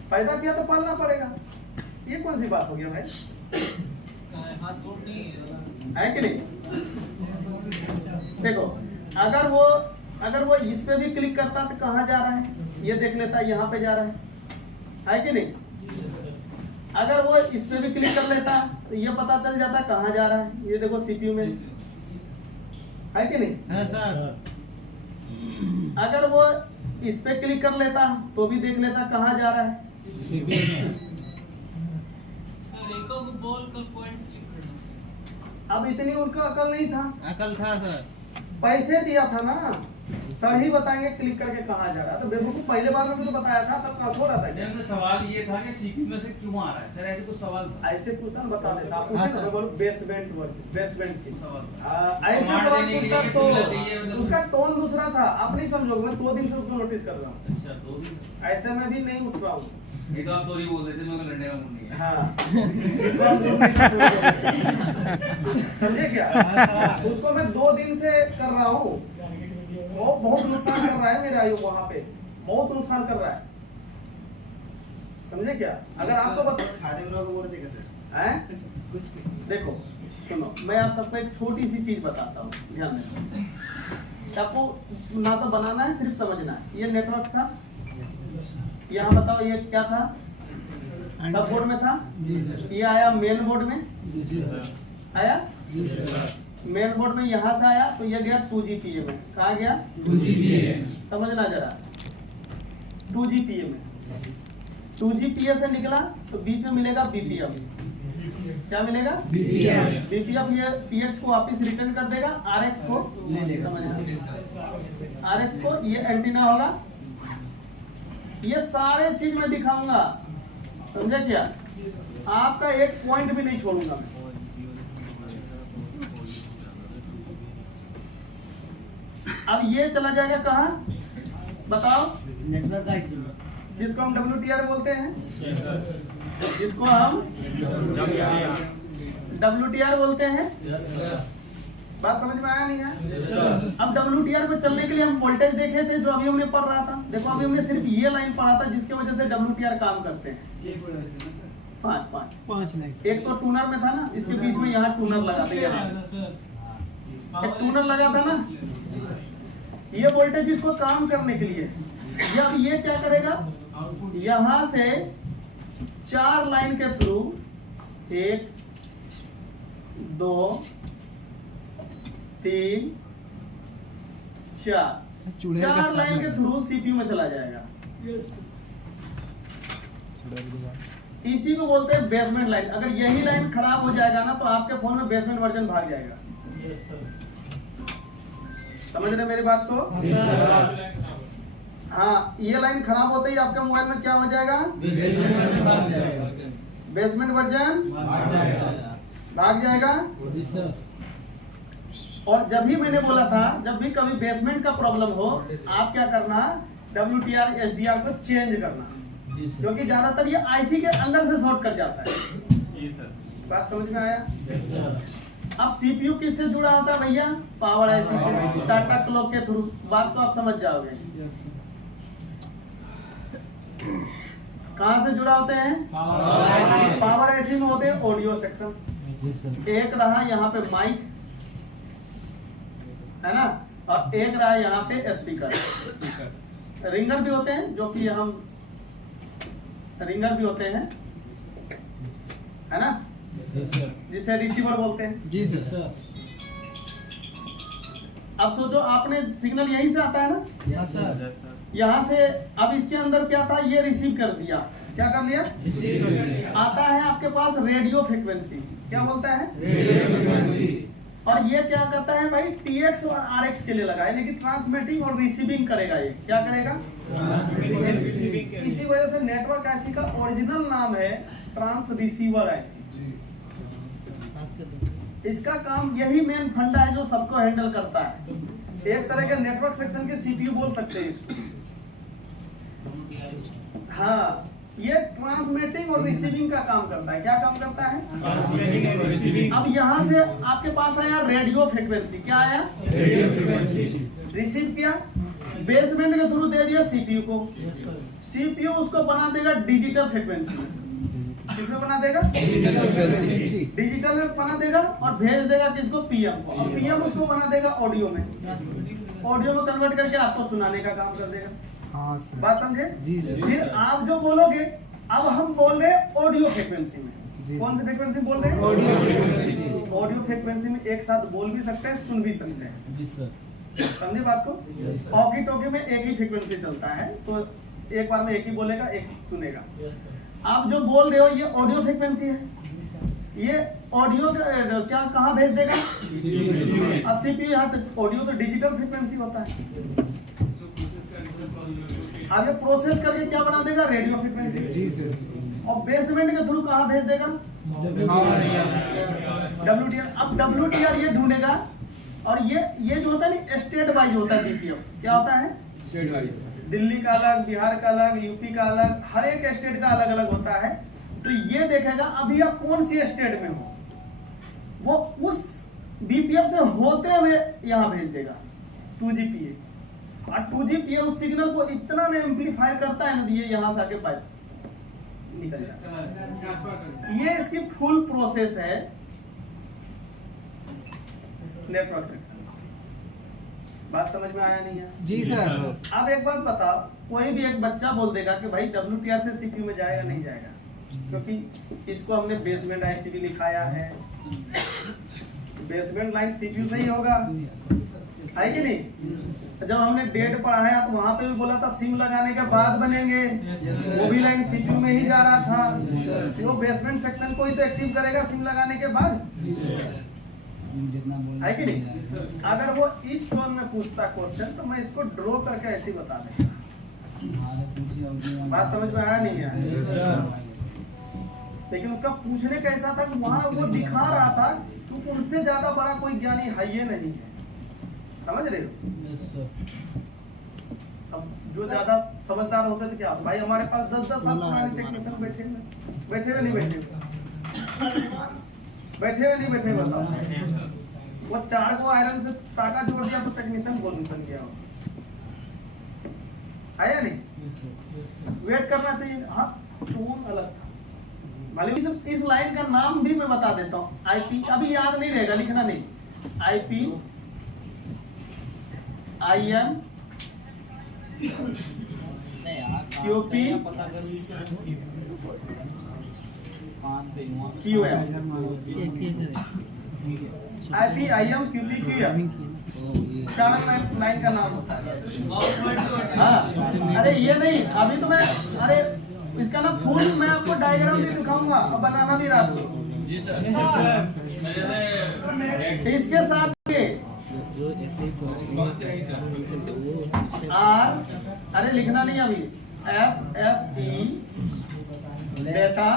पैदा किया तो पालना पड़ेगा, ये कौन सी बात हो गई भाई? है कि नहीं? देखो, अगर वो इस पे भी क्लिक करता तो कहाँ जा रहा है ये देख लेता, यहाँ पे जा रहा है कि नहीं? अगर वो इस पे भी क्लिक कर लेता तो ये पता चल जाता कहाँ जा रहा है। ये देखो सीपीयू में है कि नहीं। हाँ सर। अगर वो इस पे क्लिक कर लेता तो भी देख लेता कहाँ जा रहा है। अब इतनी उनका अकल नहीं था, अकल था सर। पैसे दिया था ना, सर ही बताएंगे क्लिक करके कहाँ जा रहा है। तो बेवकूफ पहले बार में तो बताया था, तब कहाँ थोड़ा था। मैंने सवाल ये था कि सीपीयू में से क्यों आ रहा है सर, ऐसे कुछ सवाल था। ऐसे पूछता ना बता देता। आप हाँ, पूछे सर। ना, बोलो बेसमेंट वर्क, बेसमेंट की सवाल था। ऐसे कमांड सवाल देने के पूछता लिए सिमिलर चाहिए, तो मतलब- उसका टोन दूसरा था। आप नहीं समझोगे, मैं 2 दिन से उसको नोटिस कर रहा हूँ। अच्छा 2 दिन ऐसे में भी नहीं उठ रहा हूँ। ये तो आप सॉरी बोल देते, मैं लड़ने का मूड नहीं है। हाँ इस बार मूड नहीं था, समझे क्या। उसको मैं 2 दिन से कर रहा हूँ। वो बहुत नुकसान कर रहा है मेरे आयु, वहां पे बहुत नुकसान कर रहा है, समझे क्या। अगर आपको हैं? देखो सुनो, मैं आप सबको एक छोटी सी चीज बताता हूँ, ध्यान देना। आपको ना तो बनाना है, सिर्फ समझना है। ये नेटवर्क था, यहाँ बताओ ये क्या था, सब बोर्ड में था। जी सर। ये आया मेन बोर्ड में, जी सर। आया जी सर। मेन बोर्ड में, यहाँ से आया तो ये गया 2GPA में। कहा गया? 2GPA। समझना जरा, 2GPA में। 2GPA से निकला तो बीच में मिलेगा BPF। क्या मिलेगा? BPF। BPF ये TX को वापस रिटर्न कर देगा, RX को ले लेगा। समझना, RX को ये एंटीना होगा। ये सारे चीज मैं दिखाऊंगा, समझे क्या। आपका एक पॉइंट भी नहीं छोड़ूंगा मैं। अब ये चला जाएगा कहाँ बताओ? नेटवर्क का इशू। जिसको हम WTR बोलते हैं, जिसको हम WTR बोलते हैं। बात समझ में आया नहीं है? अब WTR पे चलने के लिए हम वोल्टेज देखे थे, जो अभी हमने पढ़ रहा था। देखो अभी हमने सिर्फ ये लाइन पढ़ा था, जिसके वजह से WTR काम करते हैं। 5 लाइट। एक तो टूनर में था ना, इसके बीच में यहाँ टूनर लगा था, यहाँ एक टूनर लगा था ना। ये वोल्टेज इसको काम करने के लिए, अब ये क्या करेगा, यहां से 4 लाइन के थ्रू 1 2 3 4 लाइन के थ्रू सीपीयू में चला जाएगा। इसी को बोलते हैं बेसमेंट लाइन। अगर यही लाइन खराब हो जाएगा ना, तो आपके फोन में बेसमेंट वर्जन भाग जाएगा। समझ रहे मेरी बात को? हाँ, ये लाइन खराब होते ही आपके मोबाइल में क्या हो जाएगा? बेसमेंट वर्जन भाग जाएगा। और जब भी मैंने बोला था, जब भी कभी बेसमेंट का प्रॉब्लम हो, आप क्या करना, WTR SDR को चेंज करना, क्योंकि ज्यादातर ये IC के अंदर से शॉर्ट कर जाता है। बात समझ में आया? अब CPU किससे जुड़ा होता है भैया? पावर IC से, टाटा क्लॉक के थ्रू। बात तो आप समझ जाओगे। कहाँ से जुड़ा होते हैं? पावर IC में होते हैं ऑडियो सेक्शन। एक रहा यहाँ पे माइक, है ना, और एक रहा यहाँ पे स्पीकर। रिंगर भी होते हैं, जो कि हम रिंगर भी होते हैं, है ना, जिसे रिसीवर बोलते हैं। जी सर। अब सोचो, आपने सिग्नल यहीं से आता है ना, हाँ सर। यहाँ से। अब इसके अंदर क्या था, ये रिसीव कर दिया। क्या कर लिया? आता है आपके पास रेडियो फ्रीक्वेंसी। क्या बोलता है? और ये क्या करता है भाई, TX और RX के लिए लगा है, लेकिन ट्रांसमिटिंग और रिसीविंग करेगा। ये क्या करेगा? इसी वजह से नेटवर्क IC का ओरिजिनल नाम है ट्रांस रिसीवर IC। इसका काम यही मेन फंडा है जो सबको हैंडल करता है। एक तरह के नेटवर्क सेक्शन के CPU बोल सकते हैं इसको। हाँ, ये ट्रांसमिटिंग और रिसीविंग का काम करता है। क्या काम करता है? अब यहाँ से आपके पास आया रेडियो फ्रीक्वेंसी। क्या आया? रिसीव किया, बेसमेंट के थ्रू दे दिया CPU को। CPU उसको बना देगा डिजिटल फ्रीक्वेंसी। किसमें बना देगा? डिजिटल में बना देगा, और भेज देगा किसको? PM को। और PM उसको बना देगा ऑडियो में। ऑडियो में कन्वर्ट करके आपको सुनाने का काम कर देगा। हाँ सर। बात समझे? जी सर। फिर आप जो बोलोगे, अब हम बोल रहे ऑडियो फ्रीक्वेंसी में। जी, कौन सी फ्रीक्वेंसी बोल रहे हैं? Audio frequency. ऑडियो फ्रीक्वेंसी में एक साथ बोल भी सकते हैं, सुन भी सकते हैं। जी सर। समझे बात को? ऑकी टॉकी में एक ही फ्रीक्वेंसी चलता है, तो एक बार में एक ही बोलेगा, एक सुनेगा। आप जो बोल रहे हो ये ऑडियो फ्रीक्वेंसी है, ये ऑडियो क्या कहाँ भेज देगा? सीपीयू। यहाँ तक ऑडियो तो डिजिटल फ्रीक्वेंसी होता है, आगे प्रोसेस करके क्या बना देगा? Radio frequency. जी सर। और बेसमेंट के थ्रू कहाँ भेज देगा? WTR। अब WTR ये ढूंढेगा, और ये जो होता है ना स्टेट वाइज होता है DPF। क्या होता है? दिल्ली का अलग, बिहार का अलग, यूपी का अलग, हर एक स्टेट का अलग अलग होता है। तो ये देखेगा अभी आप कौन सी स्टेट में हो, वो उस BPF से होते हुए यहाँ भेज देगा 2GPA। और 2GPA उस सिग्नल को इतना ने एम्पलीफाई करता है ना, ये यहाँ से आके पाइप निकल जाता है। ये इसकी फुल प्रोसेस है नेटवर्क सेक्शन। बात समझ में आया नहीं है? जी सर। अब एक बात बताओ, कोई भी एक बच्चा बोल देगा कि भाई WTR से CPU में जाएगा नहीं जाएगा, क्योंकि इसको हमने बेसमेंट ICB लिखाया है, बेसमेंट लाइन CPU से ही होगा, है कि नहीं? जब हमने डेट पढ़ाया तो वहां पे भी बोला था सिम लगाने के बाद बनेंगे, वो भी लाइन CPU में ही जा रहा था। तो वो बेसमेंट सेक्शन को ही तो एक्टिव करेगा सिम लगाने के बाद, है कि नहीं? अगर वो इस टोन में पूछता क्वेश्चन तो मैं इसको ड्रॉ करके ऐसे ही बता देता। बात समझ में आया नहीं आया? लेकिन उसका पूछने कैसा था कि वहां वो दिखा रहा था कि उनसे ज्यादा बड़ा कोई ज्ञानी है ये नहीं है। समझ रहे हो? अब जो ज्यादा समझदार होते थे क्या भाई, हमारे पास 10-10 साल पुराने टेक्नीशियन बैठे हुए नहीं बैठे हुए बताओ। वो 4 को आयरन से टाका जोड़ दिया तो टेक्नीशियन गोल बन गया हो, आया नहीं? वेट करना चाहिए। हाँ, टोन अलग था। मालूम इस लाइन का नाम भी मैं बता देता हूँ। IP अभी याद नहीं रहेगा, लिखना नहीं। IP IM QP QM। IP IM QP QM 4 line का नाम होता है। हाँ, अरे ये नहीं, अभी तो मैं इसका ना फुल मैं आपको डायग्राम भी दिखाऊंगा और बनाना भी रहा हूँ। जी सर। इसके साथ R, अरे लिखना नहीं अभी, FFE डेटा,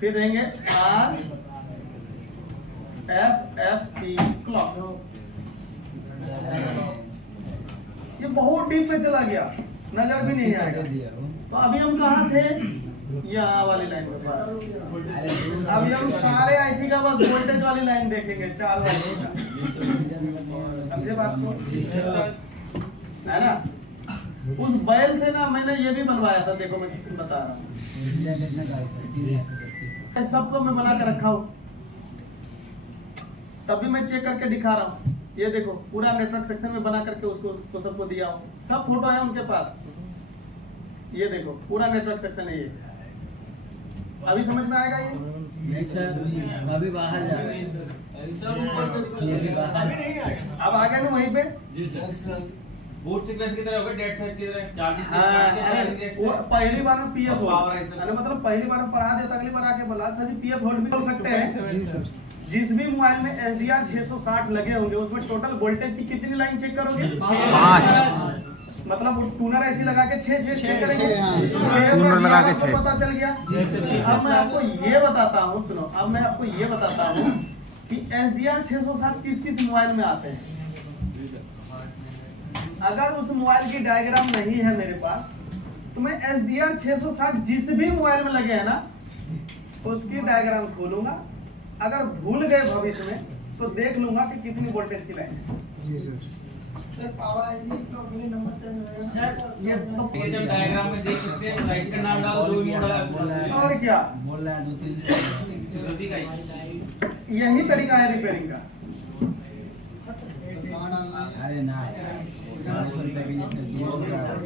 फिर रहेंगे RFFE क्लॉक। ये बहुत डीप में चला गया, नजर भी नहीं आएगा। तो अभी हम कहाँ थे? यहाँ वाली लाइन के पास। अभी हम सारे IC का बस वोल्टेज वाली लाइन देखेंगे, 4 वाली का। समझे बात को? है ना? उस बैल से ना मैंने ये भी बनवाया था, देखो मैं बता रहा हूँ। सबको मैं बना के रखा हूँ, तभी मैं चेक करके दिखा रहा हूँ। ये देखो पूरा नेटवर्क सेक्शन में बना करके उसको सबको दिया हूँ, सब फोटो है उनके पास। ये देखो पूरा नेटवर्क सेक्शन है ये। अभी समझ में आएगा ये? अभी बाहर जा रहे हैं। अब आ गए ना वहीं पे? जी सर। बूट सीक्वेंस की तरह होगा, डेट सेट की तरह चार्जिंग वो पहली बार में PS Power होल्ड, है। मतलब पहली बार में पढ़ा देता, अगली बार आके बोला सर जी PS होल्ड भी कर सकते हैं। जी सर। जिस भी मोबाइल में SDR 660 लगे होंगे उसमें टोटल वोल्टेज की कितनी लाइन चेक करोगे? 5। मतलब टूनर ऐसी लगा के 6 चेक करेंगे। टूनर लगा के 6 पता चल गया। अब मैं आपको ये बताता हूँ, सुनो, अब मैं आपको ये बताता हूँ कि SDR 660 किस किस मोबाइल में आते हैं। अगर उस मोबाइल की डायग्राम नहीं है मेरे पास तो मैं SDR 660 जिस भी मोबाइल में लगे हैं ना उसकी डायग्राम खोलूंगा। अगर भूल गए भविष्य में तो देख लूंगा कि कितनी वोल्टेज की लाइन है। जी सर। सर पावर IC तो अगले नंबर चेंज होगा। सर ये तो जब डायग्राम में देख सकते हैं, साइज का नाम डालो, जो भी मॉडल है उसको। और क्या, बोल रहा है 2-3 गलती का ही। यही तरीका है रिपेयरिंग का। कहाँ डालना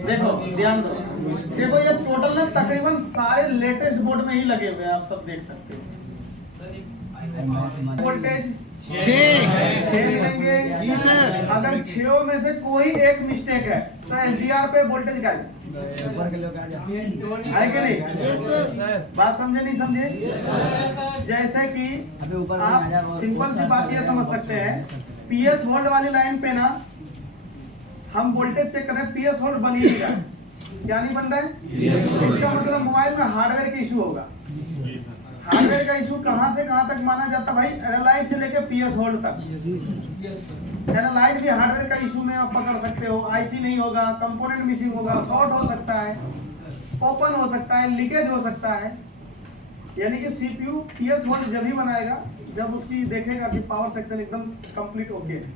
देखो ध्यान दो, देखो ये टोटल ना तकरीबन सारे लेटेस्ट बोर्ड में ही लगे हुए हैं, आप सब देख सकते हो। वोल्टेज 6 मिलेंगे जी सर। अगर 6 में से कोई एक मिस्टेक है तो एसडीआर पे वोल्टेज का है कि नहीं? बात समझे नहीं समझे? जैसे कि आप सिंपल सी बात ये समझ सकते हैं, पीएस होल्ड वाली लाइन पे ना हम वोल्टेज चेक कर रहे हैं, पीएस होल्ड बन ही नहीं रहा है। क्या नहीं बन रहा है? इसका मतलब मोबाइल में हार्डवेयर का इशू होगा। हार्डवेयर का इशू कहां से कहां तक माना जाता है भाई? एनालाइज से लेके पीएस होल्ड तक। एनालाइज भी हार्डवेयर का इशू में आप पकड़ सकते हो, आईसी नहीं होगा, कंपोनेंट मिसिंग होगा, शॉर्ट हो सकता है, ओपन हो सकता है, लीकेज हो सकता है। यानी कि सीपीयू पीएस होल्ड जब ही बनाएगा जब उसकी देखेगा कि पावर सेक्शन एकदम कंप्लीट ओके है,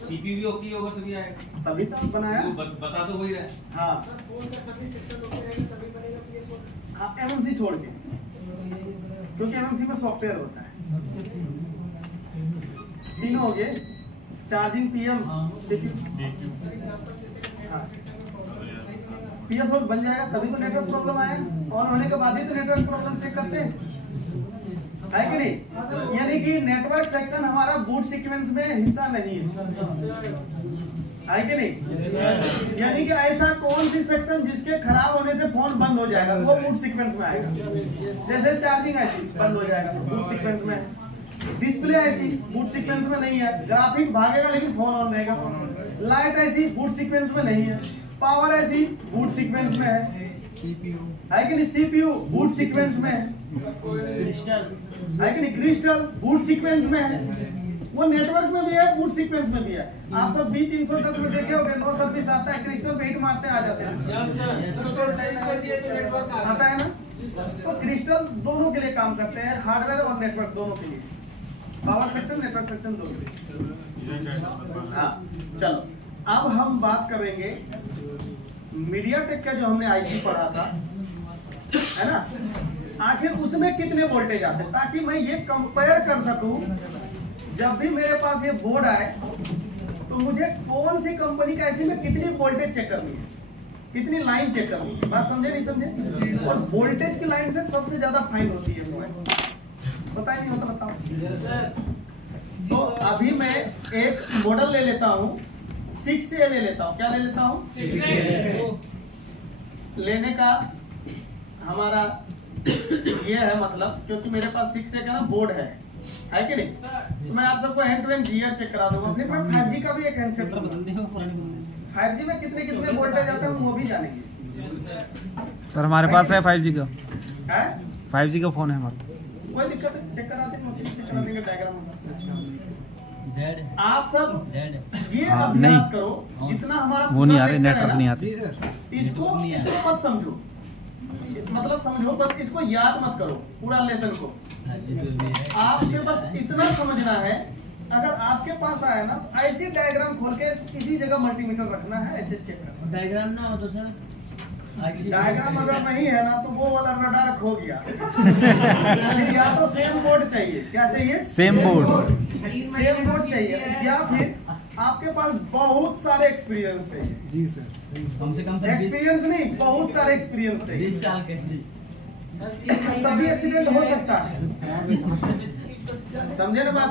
सीपीयू भी ओके होगा तभी आएगा, तभी तो बनाया। बता तो वही रहा है। हाँ एमएमसी छोड़ के, क्योंकि एमएमसी में सॉफ्टवेयर होता है। तीनों हो गए, चार्जिंग पीएम सीपीयू। हाँ पीएस होल्ड बन जाएगा तभी तो नेटवर्क प्रॉब्लम आया, ऑन होने के बाद ही तो नेटवर्क प्रॉब्लम चेक करते हैं, है कि नहीं? यानी कि नेटवर्क सेक्शन हमारा बूट सीक्वेंस में हिस्सा नहीं है कि नहीं? यानी कि ऐसा कौन सी सेक्शन जिसके खराब होने से फोन बंद हो जाएगा वो बूट सीक्वेंस में आएगा। जैसे चार्जिंग ऐसी बंद हो जाएगा बूट सीक्वेंस में, डिस्प्ले ऐसी बूट सीक्वेंस में नहीं है, ग्राफिक भागेगा लेकिन फोन ऑन रहेगा, लाइट ऐसी बूट सीक्वेंस में नहीं है, पावर ऐसी बूट सीक्वेंस में है कि नहीं? सीपीयू बूट सीक्वेंस में है कि नहीं? क्रिस्टल बूट सीक्वेंस में है, वो नेटवर्क में भी है, बूट सीक्वेंस में भी है। आप सब B310 में देखे होंगे, नो सर्विस आता है, क्रिस्टल पे हिट मारते आ जाते हैं, आता है ना? तो क्रिस्टल दोनों के लिए काम करते हैं, हार्डवेयर और नेटवर्क दोनों के लिए, पावर सेक्शन नेटवर्क सेक्शन दोनों के लिए। हाँ चलो अब हम बात करेंगे मीडियाटेक का जो हमने आईसी पढ़ा था, है ना? आखिर उसमें कितने वोल्टेज आते हैं, ताकि मैं ये कंपेयर कर सकूं जब भी मेरे पास ये बोर्ड आए तो मुझे कौन सी कंपनी का ऐसी में कितनी वोल्टेज चेक करनी है, कितनी लाइन चेक करनी है। बात समझे नहीं समझे? और वोल्टेज की लाइन से सबसे ज्यादा फाइन होती है मोबाइल, पता ही नहीं होता, बताओ। तो अभी मैं एक मॉडल ले लेता हूँ, 6A ले लेता हूँ। क्या ले लेता हूँ? 6A लेने का हमारा ये है मतलब, क्योंकि मेरे पास 6A का ना बोर्ड है कि नहीं? तो मैं आप सबको hand to hand gear check करा दूंगा, फिर मैं 5G का भी एक हैंडसेट दूंगा। 5G में कितने कितने वोल्टेज आते हैं वो भी जानेंगे। सर हमारे पास है 5G का, है 5G का फोन है हमारा। कोई दिक्कत है, चेक करा देंगे, मशीन चेक करा देंगे, डायग्राम होगा। आप सब ये अभ्यास करो, जितना हमारा वो नहीं आ रहे, lecture है नेटवर्क ना, नहीं आती। इसको मत समझो, मतलब समझो पर इसको याद मत करो पूरा लेसन को। आपसे बस इतना समझना है, अगर आपके पास आया ना तो ऐसी डायग्राम खोल के इसी जगह मल्टीमीटर रखना है, ऐसे चेक करना। डायग्राम ना हो तो सर डायग्राम अगर नहीं है ना तो वो वाला रडार खो गया। फिर या तो सेम बोर्ड चाहिए, क्या चाहिए? सेम बोर्ड चाहिए, या फिर आपके पास बहुत सारे एक्सपीरियंस चाहिए। जी सर। कम से कम एक्सपीरियंस नहीं, बहुत सारे एक्सपीरियंस चाहिए, 20 साल के तभी एक्सीडेंट हो सकता है। समझे ना बात?